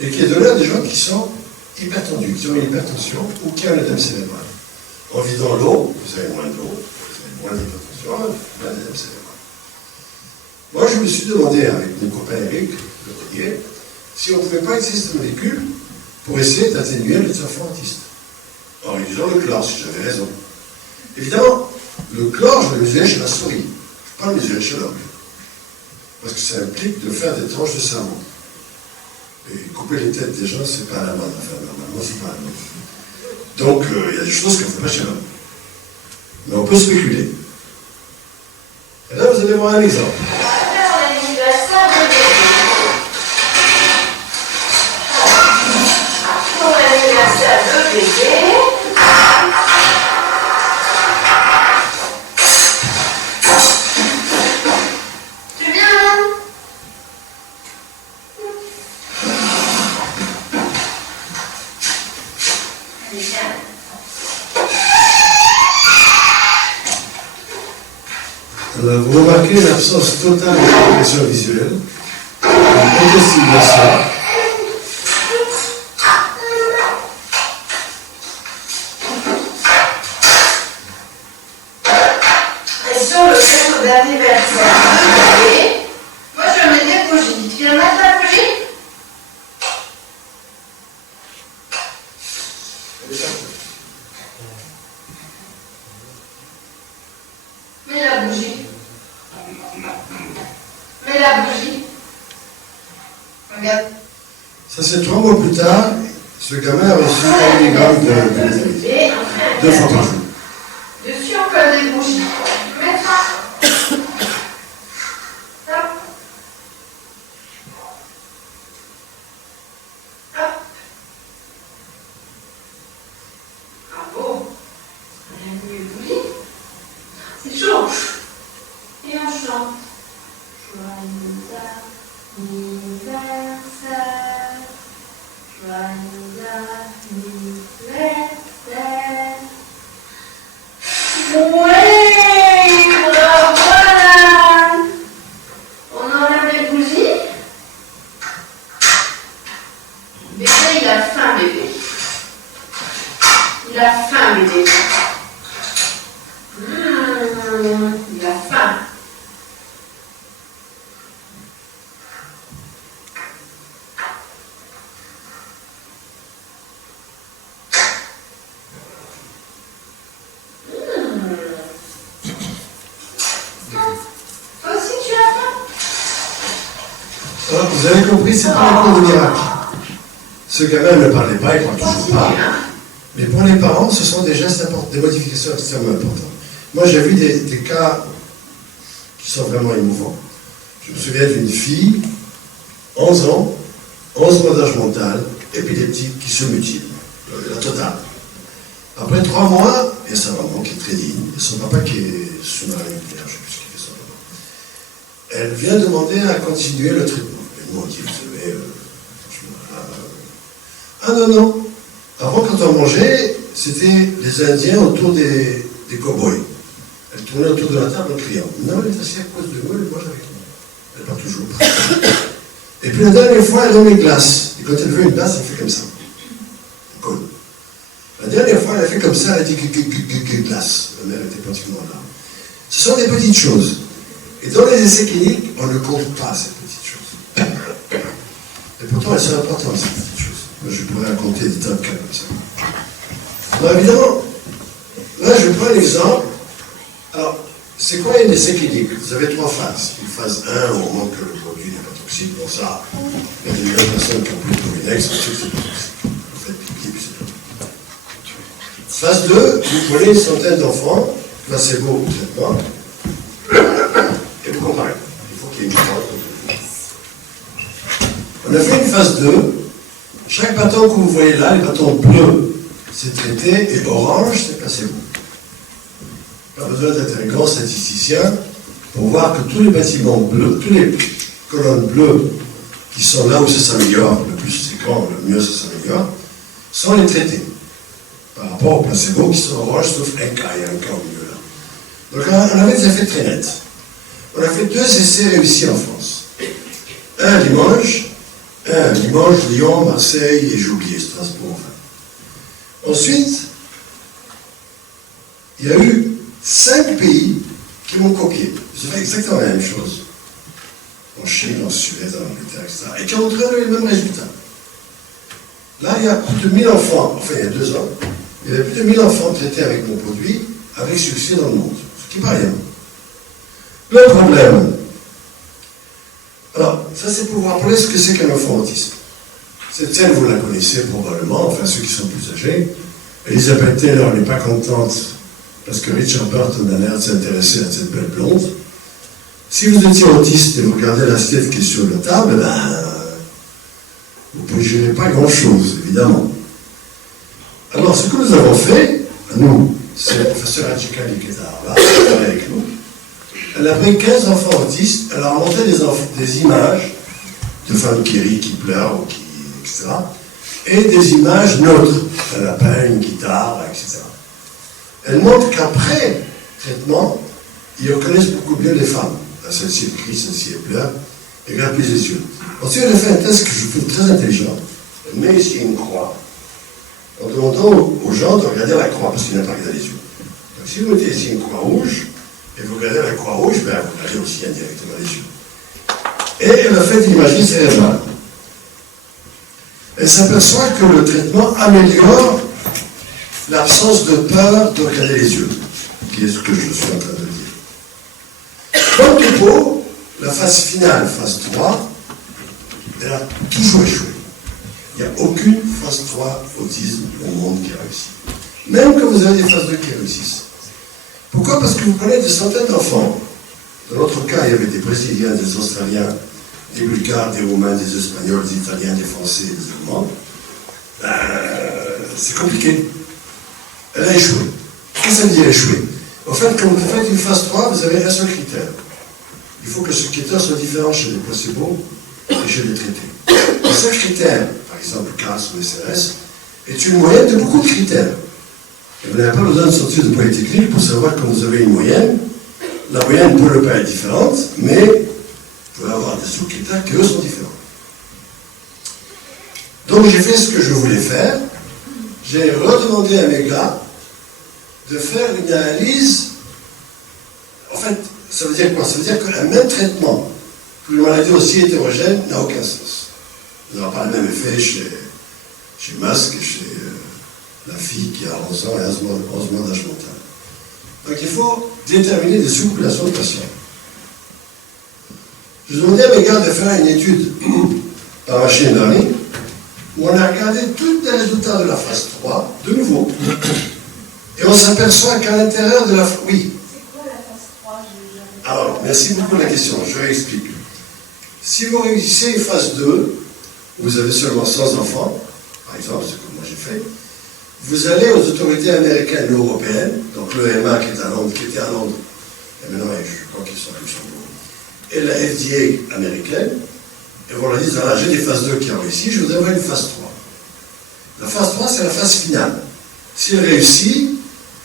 et qui est donnée à des gens qui sont hypertendus, qui ont une hypertension ou qui ont un édème cérébral. En vidant l'eau, vous avez moins d'eau, vous avez moins d'hypertension, moins d'édème cérébral. Moi, je me suis demandé avec mon copain Eric, le collier, si on ne pouvait pas utiliser cette molécule pour essayer d'atténuer les enfants autistes. En réduisant le chlore, si j'avais raison. Évidemment, le chlore, je le mesurais chez la souris. Je ne peux pas le mesurer chez l'homme. Parce que ça implique de faire des tranches de cerveau. Et couper les têtes des gens, c'est pas à la mode. Enfin, normalement, c'est pas à la mode. Donc, il y a des choses qu'on ne fait pas chez l'homme. Mais on peut spéculer. Et là, vous allez voir un exemple. Alors, vous remarquez l'absence totale d'expression visuelle, une autostimulation. Et sur le cadeau d'anniversaire de l'année, moi je mets des bougies. Tu veux mettre la bougie? Mets la bougie. Mets la bougie. Regarde. Ça, c'est 3 mois plus tard, ce gamin a reçu 1 mg de pénicilline. Et enfin, 2 fois par jour. dessus on colle des bougies. Mets ça. Hop. Hop. Oui, voilà. On enlève les bougies. Bébé, il a faim, bébé. Il a faim, bébé. Il a faim. Toi aussi, tu as faim? Alors, vous avez compris, c'est pas un cours de miracle. Ce gamin ne parlait pas, il ne parle toujours pas. Mais pour les parents, ce sont des gestes importants, des modifications extrêmement importantes. Moi, j'ai vu des cas qui sont vraiment émouvants. Je me souviens d'une fille, 11 ans, 11 mois d'âge mental, épileptique, qui se mutile. La totale. Après 3 mois, il y a sa maman qui est très digne, et son papa qui est sous-marin nucléaire, je ne sais plus ce qu'il fait son papa. Elle vient demander à continuer le traitement. Et nous, on dit, vous savez, ah non, non. Avant, quand on mangeait, c'était les Indiens autour des cow-boys. Elle tournait autour de la table en criant. Non, elle est assise à cause de nous, elle mange avec nous. Elle n'est pas toujours. Et puis la dernière fois, elle aime les glaces. Et quand elle veut une glace, elle fait comme ça. Cool. La dernière fois, elle a fait comme ça, elle a dit glace. La mère était pratiquement là. Ce sont des petites choses. Et dans les essais cliniques, on ne compte pas ces petites choses. Et pourtant, elles sont importantes, ces petites choses. Moi, je pourrais raconter des tas de cas comme ça. Alors, évidemment, là, je prends l'exemple. Alors, c'est quoi un essai clinique? Vous avez 3 phases. Une phase 1, où on montre que le produit n'est pas toxique. Pour ça, il y a des millions de personnes qui ont pris le vinaigre, c'est sûr que c'est pas toxique. Vous faites pipi, puis c'est tout. Phase 2, vous prenez une centaine d'enfants, placebo ou traitement, et vous comparez. Il faut qu'il y ait une différence. On a fait une phase 2. Chaque bâton que vous voyez là, les bâtons bleus, c'est traité, et orange, c'est placebo. Pas besoin d'être un grand statisticien pour voir que tous les bâtiments bleus, toutes les colonnes bleues qui sont là où ça s'améliore, le plus c'est grand, le mieux ça s'améliore, sont les traités. Par rapport aux placebos qui sont orange, sauf un cas, il y a un cas au milieu là. Donc on avait des effets très nets. On a fait 2 essais réussis en France. Un dimanche, Lyon, Marseille et j'ai oublié Strasbourg. Enfin. Ensuite, il y a eu 5 pays qui m'ont copié. Ils ont fait exactement la même chose. En Chine, en Suède, en Angleterre, etc. Et qui ont montré les mêmes résultats. Là, il y a plus de 1000 enfants, enfin il y a 2 ans, il y avait plus de 1000 enfants traités avec mon produit, avec succès dans le monde. Ce qui n'est pas rien. Le problème, alors, ça c'est pour vous rappeler ce que c'est qu'un enfant autiste. Cette scène, vous la connaissez probablement, enfin ceux qui sont plus âgés. Elizabeth Taylor n'est pas contente parce que Richard Burton a l'air de s'intéresser à cette belle blonde. Si vous étiez autiste et vous regardez l'assiette qui est sur la table, ben, vous ne gérez pas grand-chose, évidemment. Alors, ce que nous avons fait, nous, c'est la professeure Adjikali qui est là, qui travaille avec nous. Elle a pris 15 enfants autistes, elle leur a montré des images de femmes qui rient, qui pleurent, ou qui, etc. Et des images neutres, un lapin, une guitare, etc. Elle montre qu'après traitement, ils reconnaissent beaucoup mieux les femmes. Celle-ci elle crie, celle-ci elle pleure, et regarde plus les yeux. Ensuite, elle a fait un test que je trouve très intelligent. Elle met ici une croix, en demandant aux gens de regarder la croix, parce qu'ils n'ont pas regardé les yeux. Donc si vous mettez ici une croix rouge, et vous regardez la croix rouge, ben, vous regardez aussi indirectement les yeux. Et elle a fait de l'imagerie cérébrale. Elle s'aperçoit que le traitement améliore l'absence de peur de regarder les yeux, qui est ce que je suis en train de dire. Dans le dépôt, la phase finale, phase 3, elle a toujours échoué. Il n'y a aucune phase 3 autisme au monde qui a réussi. Même que vous avez des phases 2 qui réussissent. Pourquoi? Parce que vous prenez des centaines d'enfants. Dans notre cas, il y avait des Brésiliens, des Australiens, des Bulgares, des Roumains, des Espagnols, des Italiens, des Français, des Allemands. C'est compliqué. Elle a échoué. Qu'est-ce que ça veut dire échouer? En fait, quand vous faites une phase 3, vous avez un seul critère. Il faut que ce critère soit différent chez les placebos et chez les traités. Le seul critère, par exemple CAS ou SRS, est une moyenne de beaucoup de critères. Et vous n'avez pas besoin de sortir de Polytechnique pour savoir que quand vous avez une moyenne, la moyenne peut ne pas être différente, mais vous pouvez avoir des sous-critères qui eux sont différents. Donc j'ai fait ce que je voulais faire. J'ai redemandé à mes gars de faire une analyse. En fait, ça veut dire quoi? Ça veut dire qu'un même traitement pour une maladie aussi hétérogène n'a aucun sens. Il n'aura pas le même effet chez Musk et chez la fille qui a 11 ans et 11 mois d'âge mental. Donc il faut déterminer des sous-populations de patients. Je demandais à mes gars de faire une étude par machine learning où on a regardé tous les résultats de la phase 3, de nouveau, et on s'aperçoit qu'à l'intérieur de la... Oui. C'est quoi la phase 3? Alors, merci beaucoup de la question, je réexplique. Si vous réussissez une phase 2, vous avez seulement 100 enfants, par exemple, ce que moi j'ai fait, vous allez aux autorités américaines et européennes, donc l'EMA qui était à Londres, et maintenant je crois qu'ils sont à Luxembourg, et la FDA américaine, et vous leur dites, voilà, j'ai des phases 2 qui ont réussi, je vous envoie une phase 3. La phase 3, c'est la phase finale. Si elle réussit,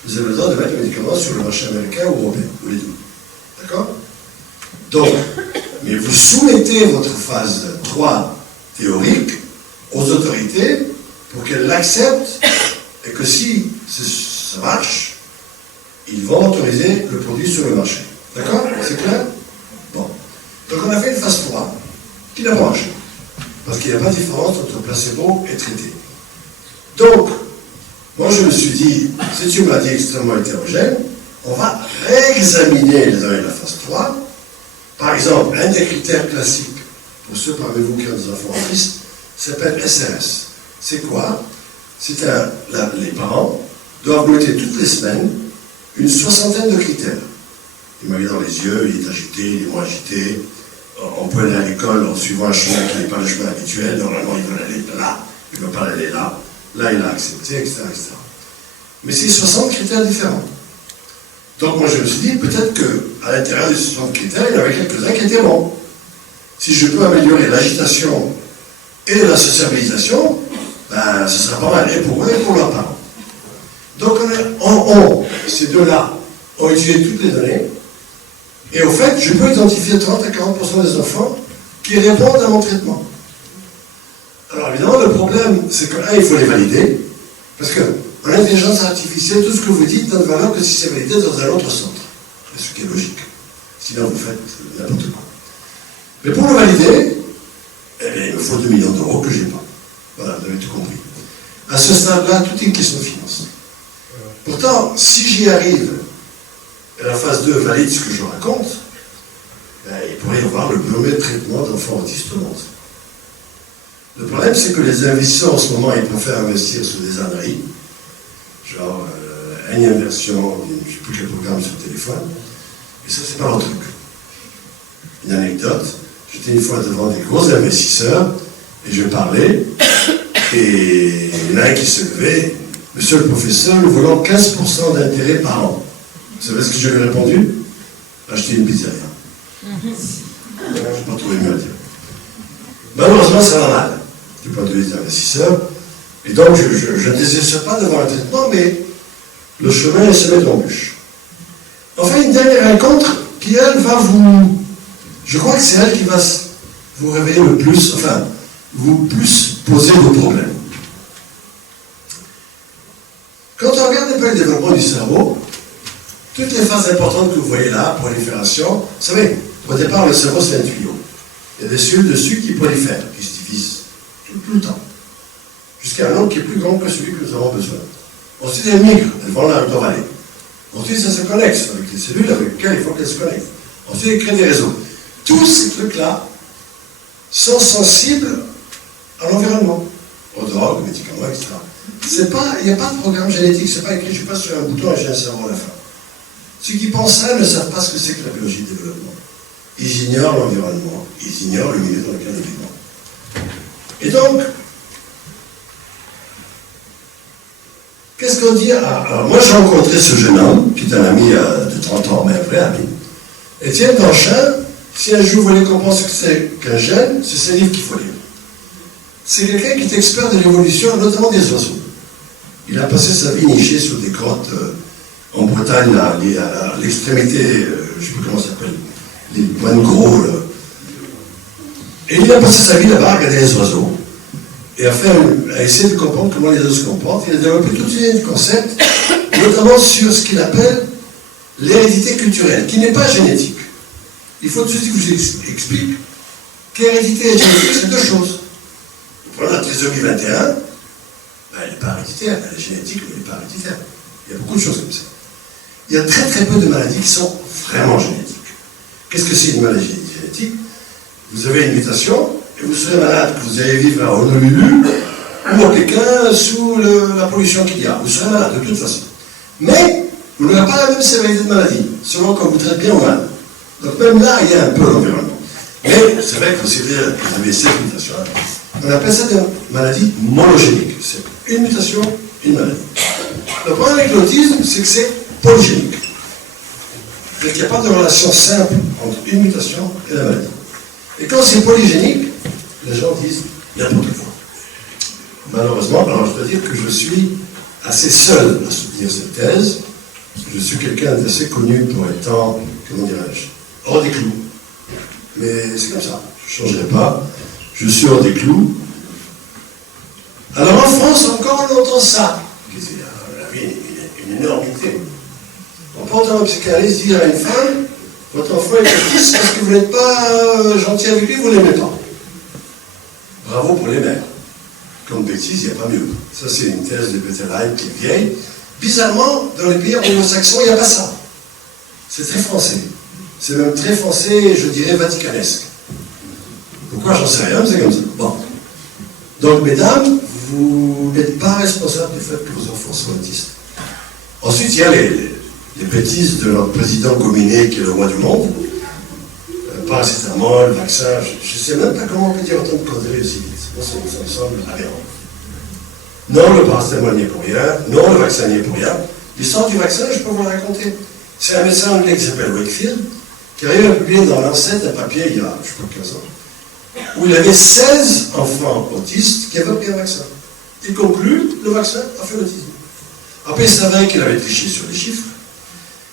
vous avez le droit de mettre le médicament sur le marché américain ou européen, ou les deux. D'accord? Donc, mais vous soumettez votre phase 3 théorique aux autorités pour qu'elles l'acceptent et que si ça marche, ils vont autoriser le produit sur le marché. D'accord? C'est clair? Bon. Donc on a fait une phase 3 qui n'a pas marché. Parce qu'il n'y a pas de différence entre placebo et traité. Donc, moi je me suis dit, c'est une maladie extrêmement hétérogène, on va réexaminer les données de la phase 3. Par exemple, un des critères classiques, pour ceux parmi vous qui ont des enfants autistes, s'appelle SRS. C'est quoi? C'est les parents doivent noter toutes les semaines une soixantaine de critères. Il m'a mis dans les yeux, il est agité, il est moins agité. On peut aller à l'école en suivant un chemin qui n'est pas le chemin habituel. Normalement, il veut aller là, il ne veut pas aller là. Là, il a accepté, etc., etc. Mais c'est 60 critères différents. Donc moi, je me suis dit, peut-être qu'à l'intérieur des 60 critères, il y en avait quelques-uns qui étaient bons. Si je peux améliorer l'agitation et la sociabilisation, ben, ce sera pas mal, et pour eux et pour leurs parents. Donc ces deux-là ont étudié toutes les données, et au fait, je peux identifier 30 à 40% des enfants qui répondent à mon traitement. Alors évidemment, le problème, c'est que, il faut les valider, parce que en intelligence artificielle, tout ce que vous dites donne valeur que si c'est validé dans un autre centre. Ce qui est logique. Sinon, vous faites n'importe quoi. Mais pour le valider, eh bien, il me faut 2 millions d'euros que je n'ai pas. Voilà, vous avez tout compris. À ce stade-là, tout est une question de finance. Pourtant, si j'y arrive, et la phase 2 valide ce que je raconte, ben, il pourrait y avoir le premier traitement d'enfants autistes au monde. Le problème, c'est que les investisseurs, en ce moment, ils préfèrent investir sur des âneries, genre énième version, je ne sais plus quel programme sur le téléphone, et ça, c'est pas leur truc. Une anecdote, j'étais une fois devant des gros investisseurs, et je parlais, et il y en a un qui se levait, monsieur le professeur, nous voulons 15% d'intérêt par an. Vous savez ce que je lui ai répondu? Acheter une pizzeria. Je n'ai pas trouvé mieux à dire. Malheureusement, ça va mal, du point de vue des investisseurs. Et donc, je ne désespère pas d'avoir un traitement, mais le chemin est semé d'embûches. Enfin, une dernière rencontre qui, elle, va vous... Je crois que c'est elle qui va vous réveiller le plus, enfin, vous plus poser vos problèmes. Quand on regarde un peu le développement du cerveau, toutes les phases importantes que vous voyez là, prolifération, vous savez, au départ, le cerveau, c'est un tuyau. Il y a des cellules dessus qui prolifèrent, qui se divisent tout le temps, jusqu'à un nombre qui est plus grand que celui que nous avons besoin. Ensuite, elles migrent, elles vont là où elles doivent aller. Ensuite, ça se connecte avec les cellules avec lesquelles il faut qu'elles se connectent. Ensuite, elles créent des réseaux. Tous ces trucs-là sont sensibles à l'environnement, aux drogues, aux médicaments, etc. Il n'y a pas de programme génétique, c'est pas écrit, je passe sur un bouton et j'ai un cerveau à la fin. Ceux qui pensent ça ne savent pas ce que c'est que la biologie de développement. Ils ignorent l'environnement, ils ignorent le milieu dans lequel ils vivent. Et donc, qu'est-ce qu'on dit? Alors moi j'ai rencontré ce jeune homme, qui est un ami de 30 ans, mais un vrai ami. Étienne Danchin, si un jour vous voulez comprendre ce que c'est qu'un gène, c'est ses livres qu'il faut lire. c'est quelqu'un qui est expert de l'évolution, notamment des oiseaux. Il a passé sa vie niché sur des grottes en Bretagne, à l'extrémité, je ne sais plus comment ça s'appelle, les points de gros. Là. Et il a passé sa vie là-bas à regarder les oiseaux et à essayer de comprendre comment les oiseaux se comportent. Il a développé toute une série de concepts, notamment sur ce qu'il appelle l'hérédité culturelle, qui n'est pas génétique. Il faut tout de suite que je vous explique qu'hérédité et génétique, c'est deux choses. Vous prenez la trisomie 21, elle n'est pas héréditaire, elle est génétique, mais elle n'est pas héréditaire. Il y a beaucoup de choses comme ça. Il y a très très peu de maladies qui sont vraiment génétiques. Qu'est-ce que c'est une maladie génétique? Vous avez une mutation, et vous serez malade, que vous allez vivre à Honolulu, ou à Pékin, sous la pollution qu'il y a. Vous serez malade de toute façon. Mais, vous n'aurez pas la même sévérité de maladie, selon qu'on vous traite bien ou mal. Donc même là, il y a un peu l'environnement. Mais c'est vrai que vous avez cette mutation. On appelle ça une maladie monogénique. C'est une mutation, une maladie. Le problème avec l'autisme, c'est que c'est polygénique. C'est qu'il n'y a pas de relation simple entre une mutation et la maladie. Et quand c'est polygénique, les gens disent n'importe quoi. Malheureusement, alors je dois dire que je suis assez seul à soutenir cette thèse. Je suis quelqu'un d'assez connu pour étant, comment dirais-je, hors des clous. Mais c'est comme ça, je ne changerai pas. Je suis hors des clous. Alors en France, encore on entend ça. La vie est une énormité. On peut entendre un psychanalyste dire à une femme, votre enfant est autiste parce que vous n'êtes pas gentil avec lui, vous ne l'aimez pas. Bravo pour les mères. Comme bêtise, il n'y a pas mieux. Ça, c'est une thèse de Bettelheim qui est vieille. Bizarrement, dans les pays anglo-saxons, il n'y a pas ça. C'est très français. C'est même très français, je dirais, vaticanesque. Pourquoi, j'en sais rien, mais c'est comme ça. Bon. Donc, mesdames, vous n'êtes pas responsables du fait que vos enfants soient autistes. Ensuite, il y a les bêtises de notre président Gominé, qui est le roi du monde. Paracétamol, vaccin, je ne sais même pas comment on peut dire autant de conneries aussi vite. Moi, ça me semble aberrant. Non, le paracétamol n'y est pour rien. Non, le vaccin n'y est pour rien. L'histoire du vaccin, je peux vous la raconter. C'est un médecin anglais qui s'appelle Wakefield, qui arrive à publier dans l'Ancet un papier il y a, je sais pas, 15 ans, où il avait 16 enfants autistes qui avaient pris un vaccin. Il conclut, le vaccin a fait l'autisme. Après, il savait qu'il avait triché sur les chiffres.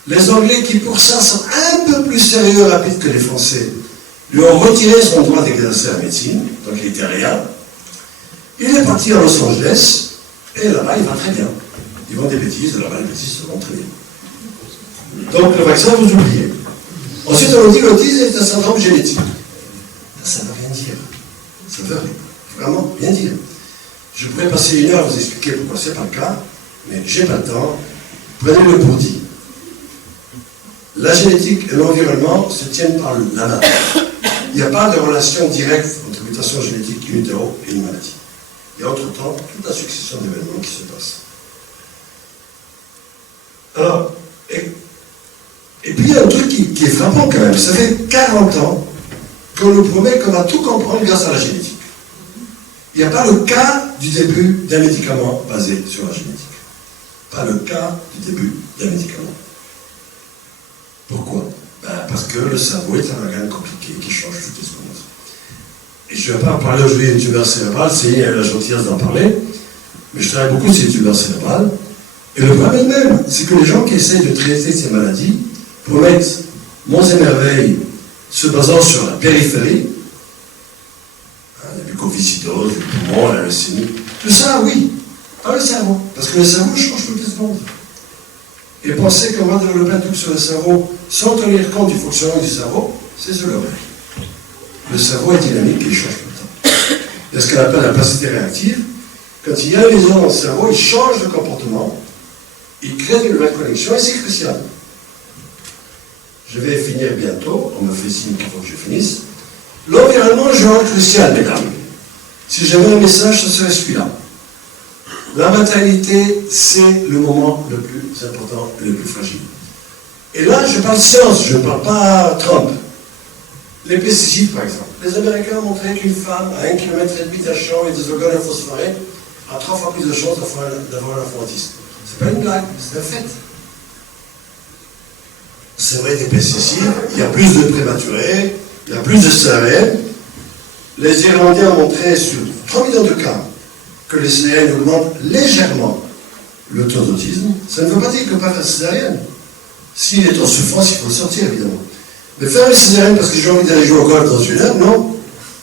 Les Anglais, qui pour ça sont un peu plus sérieux et rapides que les Français, lui ont retiré son droit d'exercer la médecine, donc il était rien. Il est parti à Los Angeles, et là-bas, il va très bien. Ils vendent des bêtises, et là-bas, les bêtises se vendent très bien. Donc, le vaccin, vous oubliez. Ensuite, on nous dit que l'autisme est un syndrome génétique. Ça ne veut rien dire. Ça ne veut vraiment rien dire. Je pourrais passer une heure à vous expliquer pourquoi ce n'est pas le cas, mais je n'ai pas le temps. Prenez-le pour dit. La génétique et l'environnement se tiennent par la main. Il n'y a pas de relation directe entre mutation génétique in utero et une maladie. Il y a entre-temps toute la succession d'événements qui se passent. Alors, et puis il y a un truc qui est frappant quand même. Ça fait 40 ans qu'on nous promet qu'on va tout comprendre grâce à la génétique. Il n'y a pas le cas du début d'un médicament basé sur la génétique. Pas le cas du début d'un médicament. Pourquoi? Parce que le cerveau est un organe compliqué qui change toutes les secondes. Et je ne vais pas en parler aujourd'hui d'une tumeur cérébrale, Céline a eu la gentillesse d'en parler, mais je travaille beaucoup sur les tumeurs cérébrales. Et le problème même, c'est que les gens qui essayent de traiter ces maladies promettent monts et merveilles se basant sur la périphérie, la mucoviscidose, le poumon, la leucémie, tout ça, oui, pas le cerveau, parce que le cerveau change toutes les secondes. Et penser qu'on va développer un truc sur le cerveau sans tenir compte du fonctionnement du cerveau, c'est ce le rêve. Le cerveau est dynamique et il change tout le temps. Il y a ce qu'on appelle la plasticité réactive. Quand il y a une lésion dans le cerveau, il change de comportement, il crée de nouvelles connexions et c'est crucial. Je vais finir bientôt, on me fait signe qu'il faut que je finisse. L'environnement joue un rôle crucial, mesdames. Si j'avais un message, ce serait celui-là. La maternité, c'est le moment le plus important et le plus fragile. Et là, je parle science, je ne parle pas Trump. Les pesticides, par exemple. Les Américains ont montré qu'une femme à 1,5 km d'un champ et des organes phosphorés a 3 fois plus de chances d'avoir un enfant autiste. C'est pas une blague, c'est un fait. C'est vrai des pesticides, il y a plus de prématurés, il y a plus de CRM. Les Irlandais ont montré sur 3 millions de cas que les césariennes augmentent légèrement le taux d'autisme, ça ne veut pas dire qu'il ne peut pas faire césarienne. S'il est en souffrance, il faut le sortir, évidemment. Mais faire une césarienne parce que j'ai envie d'aller jouer au golf dans une heure, non.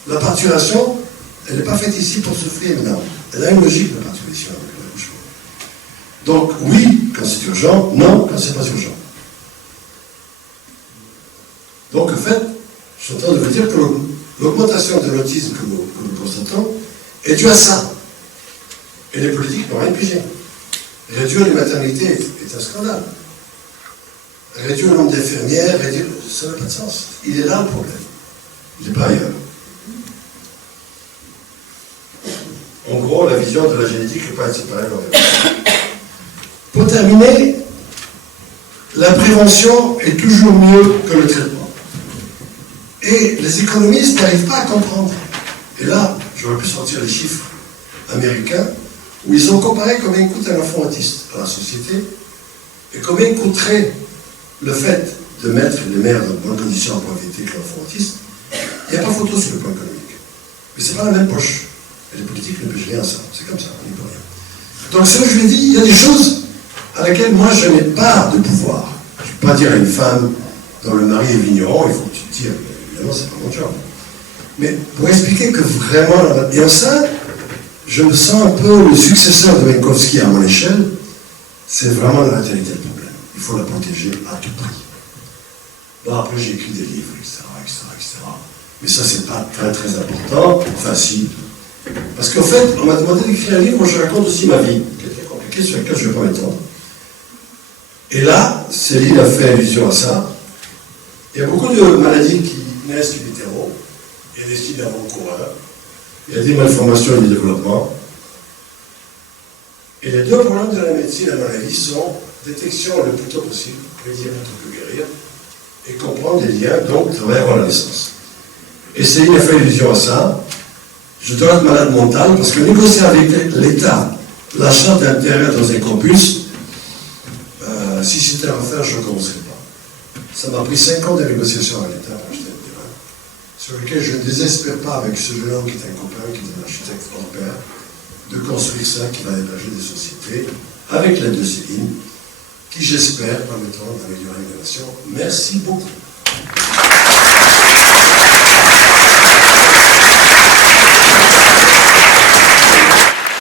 La parturation, elle n'est pas faite ici pour souffrir, maintenant. Elle a une logique, la parturation. Donc, oui, quand c'est urgent, non, quand c'est pas urgent. Donc, en fait, je suis en train de vous dire que l'augmentation de l'autisme que nous constatons est due à ça. Et les politiques n'ont rien pigé. Réduire les maternités est un scandale. Réduire le nombre d'infirmières, ça n'a pas de sens. Il est là le problème. Il n'est pas ailleurs. En gros, la vision de la génétique ne peut pas être séparée de l'environnement. Pour terminer, la prévention est toujours mieux que le traitement. Et les économistes n'arrivent pas à comprendre. Et là, j'aurais pu sortir les chiffres américains, où ils ont comparé combien coûte un enfant autiste à la société, et combien coûterait le fait de mettre les mères dans de bonnes conditions pour éviter que l'enfant autiste. Il n'y a pas photo sur le plan économique. Mais ce n'est pas la même poche. Et les politiques ne pêchent rien à ça. C'est comme ça, on n'y peut rien. Donc, ce que je lui ai dit, il y a des choses à laquelle moi je n'ai pas de pouvoir. Je ne peux pas dire à une femme dont le mari est vigneron, il faut que tu te tires. Évidemment, c'est pas mon job. Mais pour expliquer que vraiment, et en ça, je me sens un peu le successeur de Minkowski à mon échelle, c'est vraiment la natalité le problème. Il faut la protéger à tout prix. Bon, après, j'ai écrit des livres, etc., etc., etc. Mais ça, c'est pas très, très important. Enfin, si. Parce qu'en fait, on m'a demandé d'écrire un livre où je raconte aussi ma vie, qui était compliquée, sur laquelle je ne vais pas m'étendre. Et là, Céline a fait allusion à ça. Il y a beaucoup de maladies qui naissent du hétéro. Il y a des styles d'avant-coureurs. Il y a des malformations et du développement. Et les deux problèmes de la médecine, à mon avis, sont détection le plus tôt possible, prédire plutôt que guérir, et comprendre les liens, donc travailler avant la naissance. Et Céline a fait allusion à ça. Je dois être malade mental parce que négocier avec l'État l'achat d'un terrain dans un campus, si c'était à refaire, je ne recommencerais pas. Ça m'a pris 5 ans de négociation avec l'État pour acheter un terrain, sur lequel je ne désespère pas, avec ce jeune homme qui est un copain, qui est un architecte hors pair, de construire ça, qui va héberger des sociétés, avec l'aide de Céline, qui, j'espère, permettront d'améliorer les relations. Merci beaucoup.